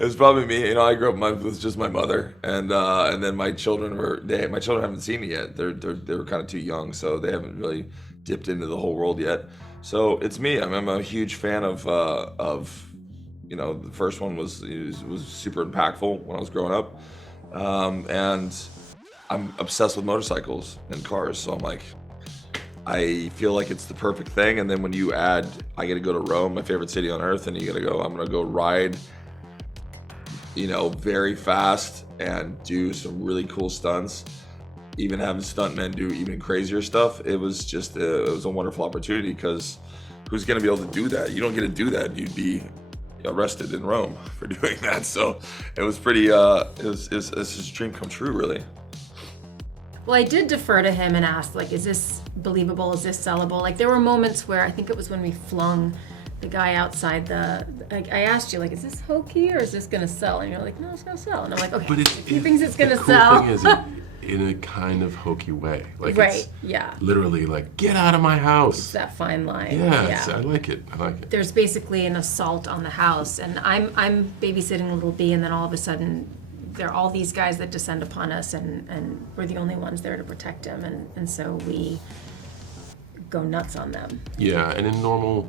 It's probably me. You know, I grew up with just my mother, and then my children my children haven't seen it yet. They were kind of too young, so they haven't really dipped into the whole world yet. So it's me. I'm a huge fan of you know, the first one was super impactful when I was growing up, and I'm obsessed with motorcycles and cars. So I'm like, I feel like it's the perfect thing. And then when you add, I get to go to Rome, my favorite city on earth, and I'm gonna go ride, you know, very fast and do some really cool stunts. Even having stuntmen do even crazier stuff, it was a wonderful opportunity, because who's gonna be able to do that? You don't get to do that. You'd be arrested in Rome for doing that. So it was pretty, it's his dream come true, really. Well, I did defer to him and ask, like, is this believable? Is this sellable? Like, there were moments where, I think it was when we flung the guy outside I asked you, like, is this hokey or is this gonna sell? And you're like, no, it's gonna sell. And I'm like, okay, but he thinks it's gonna the cool sell. thing is in a kind of hokey way. Like, right, it's yeah. literally like, get out of my house. It's that fine line. Yeah. I like it. There's basically an assault on the house, and I'm babysitting little B, and then all of a sudden, there are all these guys that descend upon us, and we're the only ones there to protect him, and so we go nuts on them. Yeah, and in normal,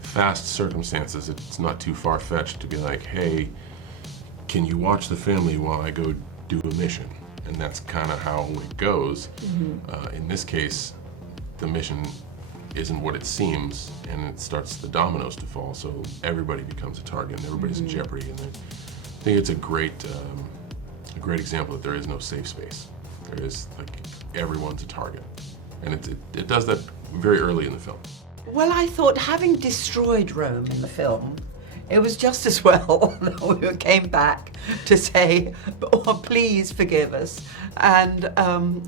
fast circumstances, it's not too far-fetched to be like, hey, can you watch the family while I go do a mission? And that's kind of how it goes. Mm-hmm. In this case, the mission isn't what it seems, and it starts the dominoes to fall, so everybody becomes a target, and everybody's in jeopardy. And I think it's a great example that there is no safe space. There is, like, everyone's a target. And it does that very early in the film. Well, I thought, having destroyed Rome in the film, it was just as well that we came back to say, oh, please forgive us. And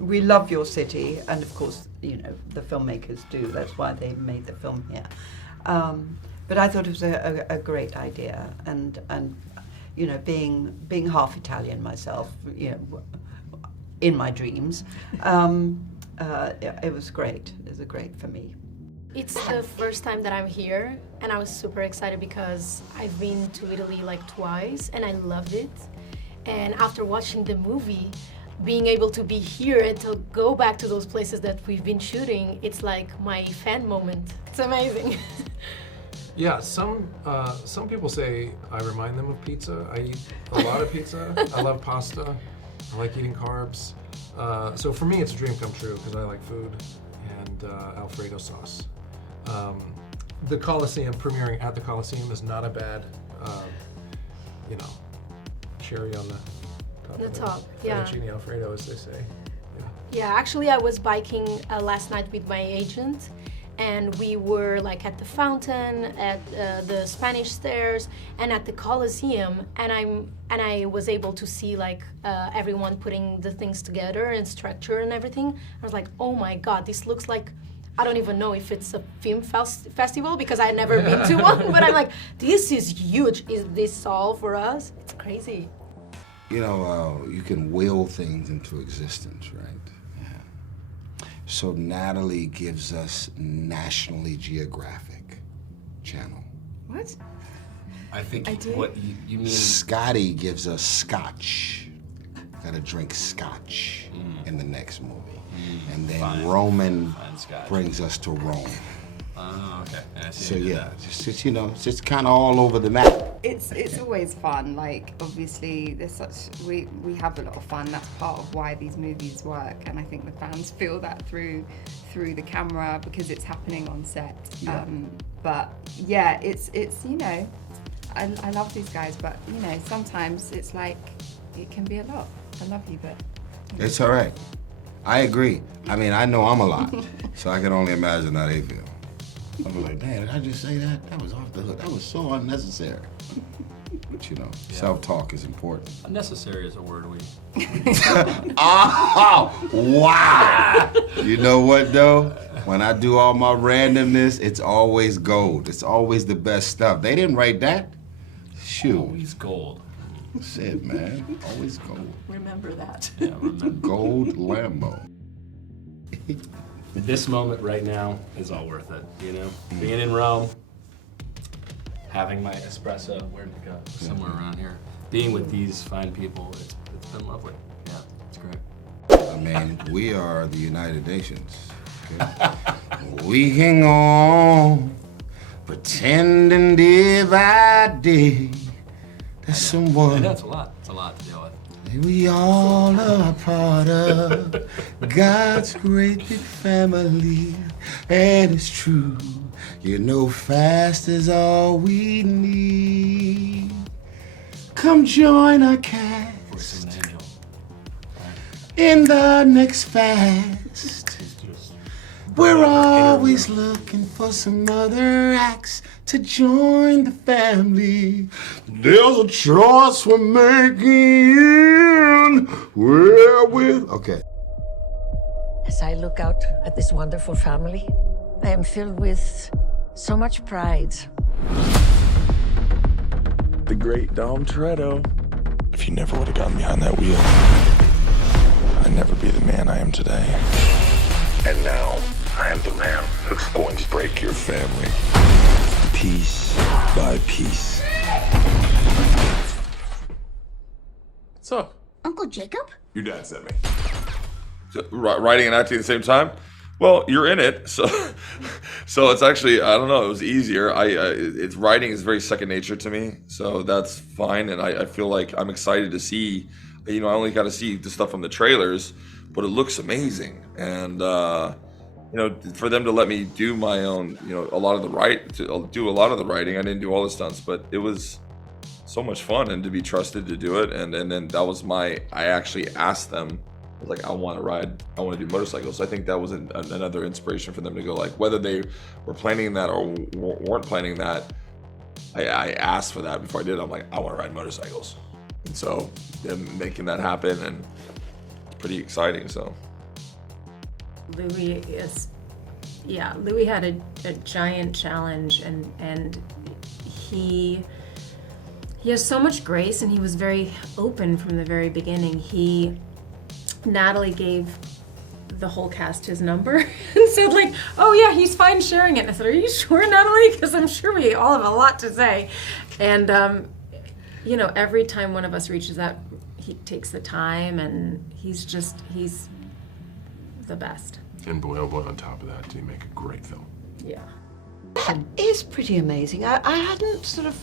we love your city. And of course, you know, the filmmakers do. That's why they made the film here. But I thought it was a great idea. And you know, being half Italian myself, you know, in my dreams, it was great. It was great for me. It's the first time that I'm here, and I was super excited because I've been to Italy like twice, and I loved it. And after watching the movie, being able to be here and to go back to those places that we've been shooting, it's like my fan moment. It's amazing. Yeah, some people say I remind them of pizza. I eat a lot of pizza. I love pasta. I like eating carbs. So for me, it's a dream come true because I like food and Alfredo sauce. The Coliseum, premiering at the Coliseum, is not a bad, you know, cherry on the top. The of top, the yeah. fettuccine Alfredo, as they say. Yeah, actually, I was biking last night with my agent, and we were like at the fountain, at the Spanish Stairs, and at the Coliseum, and I was able to see like everyone putting the things together and structure and everything. I was like, oh my God, this looks like, I don't even know if it's a film festival because I've never been to one, but I'm like, this is huge. Is this all for us? It's crazy. You know, you can will things into existence, right? So Nathalie gives us Nationally Geographic Channel. What? I think what you mean... Scotty gives us Scotch. Gotta drink Scotch in the next movie. And then Roman brings us to Rome. Oh, okay. I see So yeah, just you know, it's just kind of all over the map. It's always fun. Like, obviously, we have a lot of fun. That's part of why these movies work, and I think the fans feel that through the camera because it's happening on set. Yeah. But yeah, it's you know, I love these guys, but you know, sometimes it's like it can be a lot. I love you, but It's all right. I agree. I mean, I know I'm a lot, so I can only imagine how they feel. I'm like, man, did I just say that? That was off the hook. That was so unnecessary. But you know, self-talk is important. Unnecessary is a word we... Oh, wow! You know what, though? When I do all my randomness, it's always gold. It's always the best stuff. They didn't write that. Shoot. Always gold. That's it, man. Always gold. Remember that. Yeah, remember. Gold Lambo. This moment right now is all worth it, you know? Being in Rome, having my espresso. Where did it go? Somewhere around here. Being with these fine people, it's been lovely. Yeah, it's great. I mean, we are the United Nations. Okay? We can go on pretending day by day that someone. That's a lot. It's a lot to deal with. We all are part of God's great big family, and it's true. You know, fast is all we need. Come join our Voice of cast an angel. in the next fast. We're always looking for some other acts to join the family. There's a choice we're making. We're with. Okay. As I look out at this wonderful family, I am filled with so much pride. The great Dom Toretto. If you never would have gotten behind that wheel, I'd never be the man I am today. And now, I am the man who's going to break your family. Piece by piece. What's up? Uncle Jacob? Your dad sent me. So, writing and acting at the same time. Well, you're in it, so it's actually, I don't know, it was easier. It's writing is very second nature to me, so that's fine. And I feel like I'm excited to see. I only got to see the stuff from the trailers, but it looks amazing. And for them to let me do my own, a lot of the writing. I didn't do all the stunts, but it was so much fun, and to be trusted to do it. And then that was I actually asked them. I was like, I want to do motorcycles. So I think that was another inspiration for them to go, like, whether they were planning that or weren't planning that, I asked for that before I did it. I'm like, I want to ride motorcycles. And so them making that happen, and it's pretty exciting, so. Louis had a giant challenge, and he has so much grace, and he was very open from the very beginning. Nathalie gave the whole cast his number and said, like, oh yeah, he's fine sharing it. And I said, are you sure, Nathalie? Because I'm sure we all have a lot to say. And every time one of us reaches out, he takes the time, and he's the best. And boy, oh boy, on top of that, do you make a great film. Yeah. That is pretty amazing. I hadn't sort of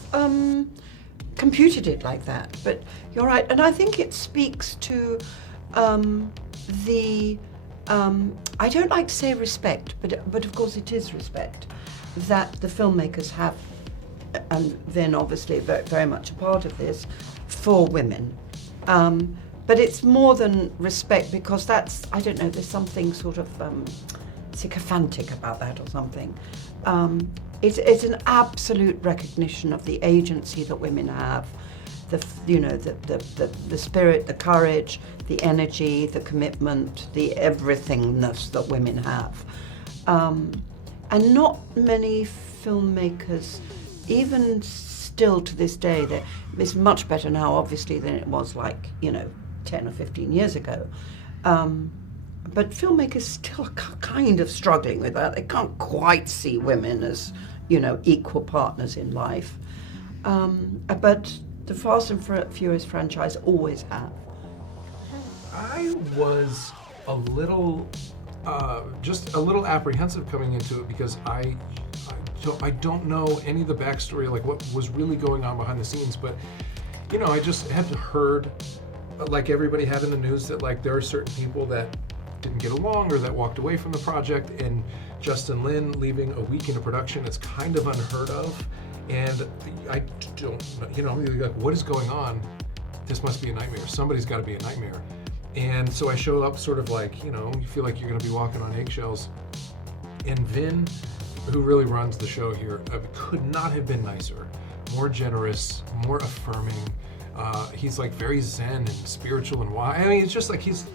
computed it like that, but you're right. And I think it speaks to I don't like to say respect, but of course it is respect that the filmmakers have, and Vin obviously very, very much a part of this, for women. But it's more than respect, because that's, I don't know, there's something sort of sycophantic about that or something. It's an absolute recognition of the agency that women have, the spirit, the courage, the energy, the commitment, the everythingness that women have. And not many filmmakers, even still to this day, it's much better now, obviously, than it was 10 or 15 years ago. But filmmakers still are kind of struggling with that. They can't quite see women as, equal partners in life. But the Fast and Furious franchise always have. I was a little, just a little apprehensive coming into it, because I don't know any of the backstory, like what was really going on behind the scenes. But I just had heard, like everybody had in the news, that like there are certain people that didn't get along or that walked away from the project, and Justin Lin leaving a week into production, it's kind of unheard of. And I don't, you're like, what is going on? This must be a nightmare. Somebody's got to be a nightmare. And so I showed up sort of like, you feel like you're going to be walking on eggshells. And Vin, who really runs the show here, could not have been nicer, more generous, more affirming. He's like very zen and spiritual and wise. I mean, it's just like he's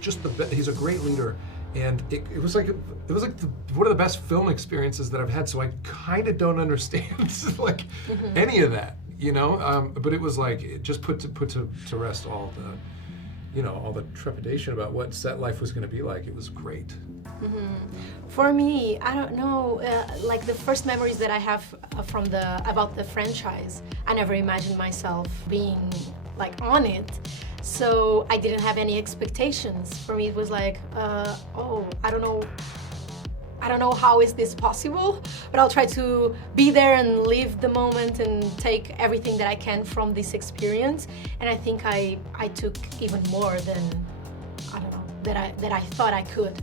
a great leader. And it was like one of the best film experiences that I've had. So I kind of don't understand like any of that, But it was like it just put to rest all the, all the trepidation about what set life was going to be like. It was great. For me, I don't know. Like the first memories that I have about the franchise, I never imagined myself being like on it. So I didn't have any expectations. For me, it was like, oh, I don't know how is this possible, but I'll try to be there and live the moment and take everything that I can from this experience. And I think I took even more than, I don't know, that I thought I could.